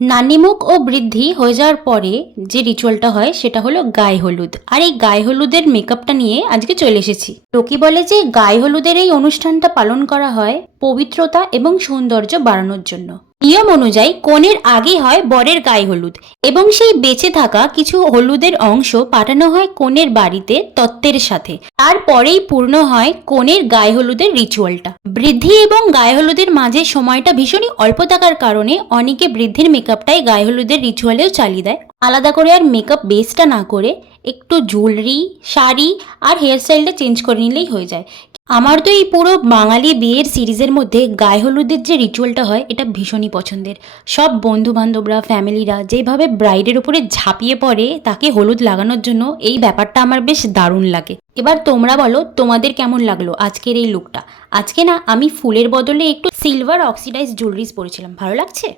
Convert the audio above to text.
নানিমুখ ও বৃদ্ধি হয়ে যাওয়ার পরে যে রিচুয়ালটা হয় সেটা হলো গায়ে হলুদ। আর এই গায়ে হলুদের মেকআপটা নিয়ে আজকে চলে এসেছি। লোকে বলে যে গায়ে হলুদের এই অনুষ্ঠানটা পালন করা হয় পবিত্রতা এবং সৌন্দর্য বাড়ানোর জন্য। নিয়ম অনুযায়ী কনের আগে হয় বরের গায়ে হলুদ এবং সেই বেঁচে থাকা কিছু হলুদের অংশ পাঠানো হয় কনের বাড়িতে তত্ত্বের সাথে। তারপরেই পূর্ণ হয় কনের গায়ে হলুদের রিচুয়ালটা। বৃদ্ধি এবং গায়ে হলুদের মাঝে সময়টা ভীষণই অল্প থাকার কারণে অনেকে বৃদ্ধির মেকআপটাই গায়ে হলুদের রিচুয়ালেও চালিয়ে দেয়। আলাদা করে আর মেকআপ বেসটা না করে একটু জুয়েলারি, শাড়ি আর হেয়ারস্টাইলটা চেঞ্জ করে নিলেই হয়ে যায়। আমার তো এই পুরো বাঙালি বিয়ের সিরিজের মধ্যে গায়ে হলুদের যে রিচুয়ালটা হয় এটা ভীষণই পছন্দের। সব বন্ধু বান্ধবরা, ফ্যামিলিরা যেভাবে ব্রাইডের উপরে ঝাঁপিয়ে পড়ে তাকে হলুদ লাগানোর জন্য, এই ব্যাপারটা আমার বেশ দারুণ লাগে। এবার তোমরা বলো তোমাদের কেমন লাগলো আজকের এই লুকটা। আজকে না আমি ফুলের বদলে একটু সিলভার অক্সিডাইজ জুয়েলারিজ পরেছিলাম, ভালো লাগছে?